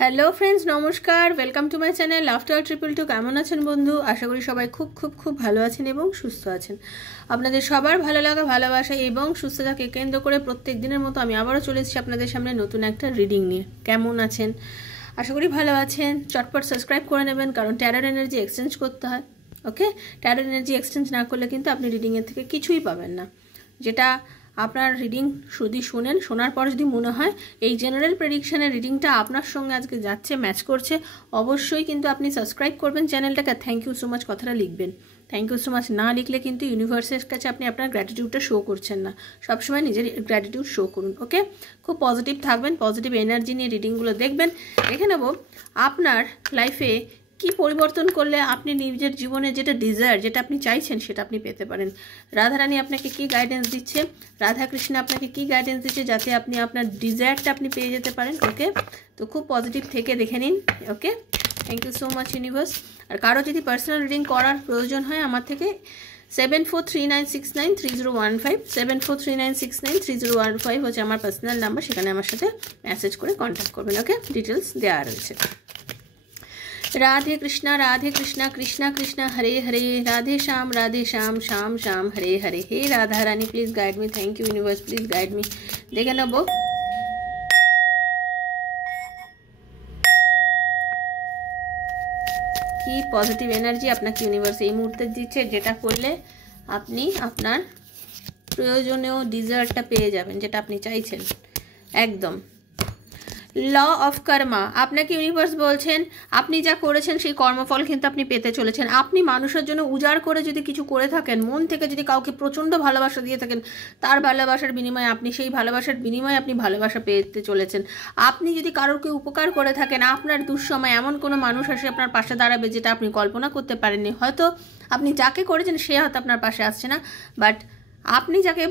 Hello friends, নমস্কার। Welcome to my channel laughter 222। কেমন আছেন বন্ধু? আশা করি সবাই খুব খুব খুব ভালো আছেন এবং সুস্থ আছেন। আপনাদের সবার ভালো লাগা, ভালোবাসা এবং সুস্থতাকে কেন্দ্র করে প্রত্যেক দিনের মতো আমি আবারও চলে এসেছি আপনাদের সামনে নতুন একটা রিডিং নিয়ে। কেমন আছেন? আশা করি ভালো আছেন। চটপট সাবস্ক্রাইব করে নেবেন, কারণ ট্যারোট এনার্জি এক্সচেঞ্জ করতে হয়। ওকে, ট্যারোট এনার্জি এক্সচেঞ্জ না করলে কিন্তু আপনি রিডিংয়ের থেকে কিছুই পাবেন না। যেটা আপনার রিডিং যদি শোনেন, শোনার পর যদি মনে হয় এই জেনারেল প্রেডিকশনের রিডিংটা আপনার সঙ্গে আজকে যাচ্ছে, ম্যাচ করছে, অবশ্যই কিন্তু আপনি সাবস্ক্রাইব করবেন চ্যানেলটাকে। থ্যাংক ইউ সো মাচ কথাটা লিখবেন। থ্যাংক ইউ সো মাচ না লিখলে কিন্তু ইউনিভার্সের কাছে আপনি আপনার গ্র্যাটিটিউডটা শো করছেন না। সবসময় নিজের গ্র্যাটিটিউড শো করুন। ওকে, খুব পজিটিভ থাকবেন, পজিটিভ এনার্জি নিয়ে রিডিংগুলো দেখবেন। দেখে নেব আপনার লাইফে কি পরিবর্তন করলে আপনি নিজের জীবনে যেটা ডিজায়ার, যেটা আপনি চাইছেন, সেটা আপনি পেতে পারেন। রাধারানী আপনাকে কি গাইডেন্স দিচ্ছে, রাধাকৃষ্ণ আপনাকে কি গাইডেন্স দিচ্ছে, যাতে আপনি আপনার ডিজায়ারটা আপনি পেয়ে যেতে পারেন। ওকে, তো খুব পজিটিভ থেকে দেখে নিন। Okay, thank you so much universe. আর কারো যদি পার্সোনাল রিডিং করার প্রয়োজন হয় আমার থেকে 7439693015 7439693015 হচ্ছে আমার পার্সোনাল নাম্বার। সেখানে আমার সাথে মেসেজ করে কন্ট্যাক্ট করবেন। ওকে, ডিটেলস দেওয়া রয়েছে। राधे कृष्णा कृष्णा कृष्णा हरे हरे, राधे श्याम श्याम श्याम हरे हरे। हे Radha Rani please guide me. Thank you universe, please guide me. देखे ना वो কি পজিটিভ এনার্জি আপনাকে ইউনিভার্স এই মুহূর্তে দিচ্ছে, যেটা করলে আপনি আপনার প্রয়োজনীয় ডিজায়ারটা পেয়ে যাবেন, যেটা আপনি চাইছেন। একদম ল অফ কর্মা আপনাকে ইউনিভার্স বলছেন, আপনি যা করেছেন সেই কর্মফল কিন্তু আপনি পেতে চলেছেন। আপনি মানুষের জন্য উজাড় করে যদি কিছু করে থাকেন, মন থেকে যদি কাউকে প্রচণ্ড ভালোবাসা দিয়ে থাকেন, তার ভালোবাসার বিনিময়ে আপনি সেই ভালোবাসার বিনিময়ে আপনি ভালোবাসা পেতে চলেছেন। আপনি যদি কারোকে উপকার করে থাকেন, আপনার দুঃসময় এমন কোনো মানুষ আসে আপনার পাশে দাঁড়াবে, যেটা আপনি কল্পনা করতে পারেননি। হয়তো আপনি যাকে করেছেন সে হয়তো আপনার পাশে আসছে না, বাট আপনি যাকে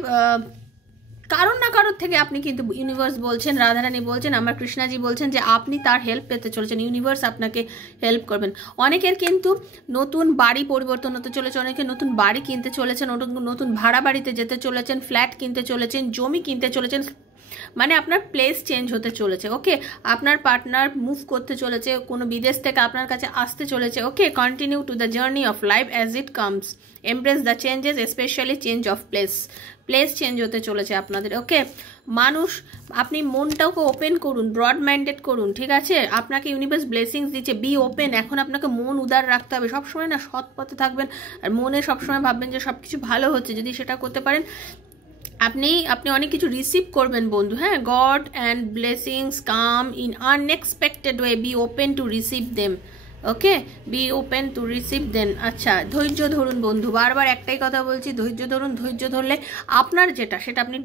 কারণ না কারোর থেকে আপনি কিন্তু ইউনিভার্স বলছেন, রাধারানী বলছেন, আমার কৃষ্ণাজি বলছেন যে আপনি তার হেল্প পেতে চলেছেন। ইউনিভার্স আপনাকে হেল্প করবেন। অনেকের কিন্তু নতুন বাড়ি পরিবর্তন হতে চলেছে, অনেকে নতুন বাড়ি কিনতে চলেছেন, নতুন ভাড়া বাড়িতে যেতে চলেছেন, ফ্ল্যাট কিনতে চলেছেন, জমি কিনতে চলেছেন, মানে আপনার প্লেস চেঞ্জ হতে চলেছে। ওকে, আপনার পার্টনার মুভ করতে চলেছে, কোনো বিদেশ থেকে আপনার কাছে আসতে চলেছে। Okay, continue to the journey of life as it comes, embrace the changes, specially change of place change হতে চলেছে আপনাদের। ওকে, মানুষ, আপনি মনটাকে ওপেন করুন, ব্রড মাইন্ডেড করুন, ঠিক আছে? আপনাকে ইউনিভার্স ব্লেসিংস দিচ্ছে, বি ওপেন। এখন আপনাকে মন উদার রাখতে হবে, সবসময় না সৎ পথে থাকবেন, আর মনে সবসময় ভাববেন যে সব কিছু ভালো হচ্ছে। যদি সেটা করতে পারেন, আপনি অনেক কিছু রিসিভ করবেন বন্ধু। হ্যাঁ, God and blessings come in unexpected way, be open to receive them. Okay, be open to receive then. আচ্ছা, ধৈর্য ধরুন বন্ধু, বারবার একটাই কথা বলছি, ধৈর্য ধরুন। ধৈর্য ধরলে আপনার যেটা, সেটা আপনি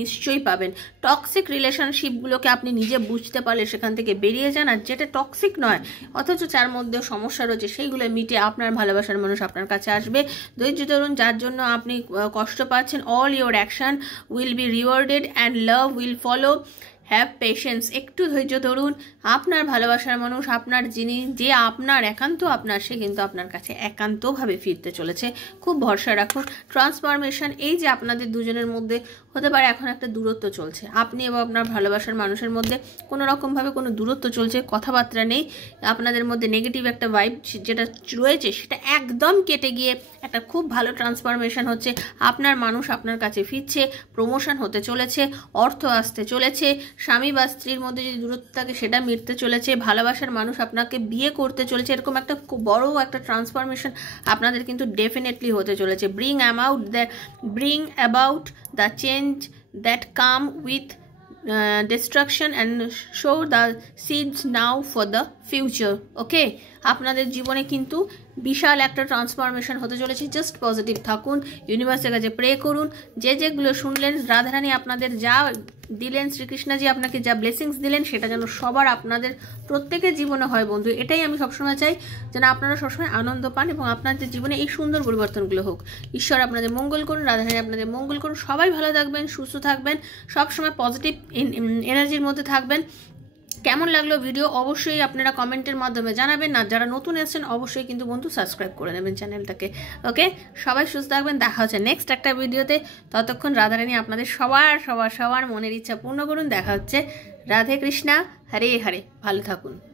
নিশ্চয়ই পাবেন। টক্সিক রিলেশনশিপগুলোকে আপনি নিজে বুঝতে পারলে সেখান থেকে বেরিয়ে যান, আর যেটা টক্সিক নয় অথচ যার মধ্যে সমস্যা রয়েছে সেইগুলো মিটে আপনার ভালোবাসার মানুষ আপনার কাছে আসবে। ধৈর্য ধরুন। যার জন্য আপনি কষ্ট পাচ্ছেন, all your action will be rewarded and love will follow. Have patience, একটু ধৈর্য ধরুন। আপনার ভালোবাসার মানুষ, আপনার যে আপনার একান্ত আপনার, সে কিন্তু আপনার কাছে একান্তভাবে ফিরতে চলেছে। খুব ভরসা রাখুন। ট্রান্সফরমেশন, এই যে আপনাদের দুজনের মধ্যে হতে পারে এখন একটা দূরত্ব চলছে, আপনি এবং আপনার ভালোবাসার মানুষের মধ্যে কোনো রকমভাবে কোনো দূরত্ব চলছে, কথাবার্তা নেই, আপনাদের মধ্যে নেগেটিভ একটা ভাইব যেটা রয়েছে সেটা একদম কেটে গিয়ে একটা খুব ভালো ট্রান্সফরমেশন হচ্ছে। আপনার মানুষ আপনার কাছে ফিরছে, প্রমোশন হতে চলেছে, অর্থ আসতে চলেছে, স্বামী বা স্ত্রীর মধ্যে যদি দূরত্ব থাকে সেটা মিটতে চলেছে, ভালোবাসার মানুষ আপনাকে বিয়ে করতে চলেছে। এরকম একটা খুব বড় একটা ট্রান্সফরমেশন আপনাদের কিন্তু ডেফিনেটলি হতে চলেছে। Bring about the change that come with destruction and show the seeds now for the future. Okay, আপনাদের জীবনে কিন্তু বিশাল একটা ট্রান্সফরমেশন হতে চলেছে। জাস্ট পজিটিভ থাকুন, ইউনিভার্সের কাছে প্রে করুন। যেগুলো শুনলেন, রাধারানী আপনাদের যা দিলেন, শ্রীকৃষ্ণজি আপনাকে যা ব্লেসিংস দিলেন, সেটা যেন সবার আপনাদের প্রত্যেকের জীবনে হয় বন্ধু। এটাই আমি সবসময় চাই, যেন আপনারা সবসময় আনন্দ পান এবং আপনাদের জীবনে এই সুন্দর পরিবর্তনগুলো হোক। ঈশ্বর আপনাদের মঙ্গল করুন, রাধারানী আপনাদের মঙ্গল করুন। সবাই ভালো থাকবেন, সুস্থ থাকবেন, সবসময় পজিটিভ এনার্জির মধ্যে থাকবেন। কেমন লাগলো ভিডিও অবশ্যই আপনারা কমেন্টের মাধ্যমে জানাবেন। আর যারা নতুন এসেছেন অবশ্যই কিন্তু বন্ধু সাবস্ক্রাইব করে নেবেন চ্যানেলটাকে। ওকে, সবাই সুস্থ থাকবেন, দেখা হচ্ছে নেক্সট একটা ভিডিওতে। ততক্ষণ রাধারানী আপনাদের সবার মনের ইচ্ছা পূর্ণ করুন। দেখা হচ্ছে। রাধে কৃষ্ণা, হরে হরে, ভালো থাকুন।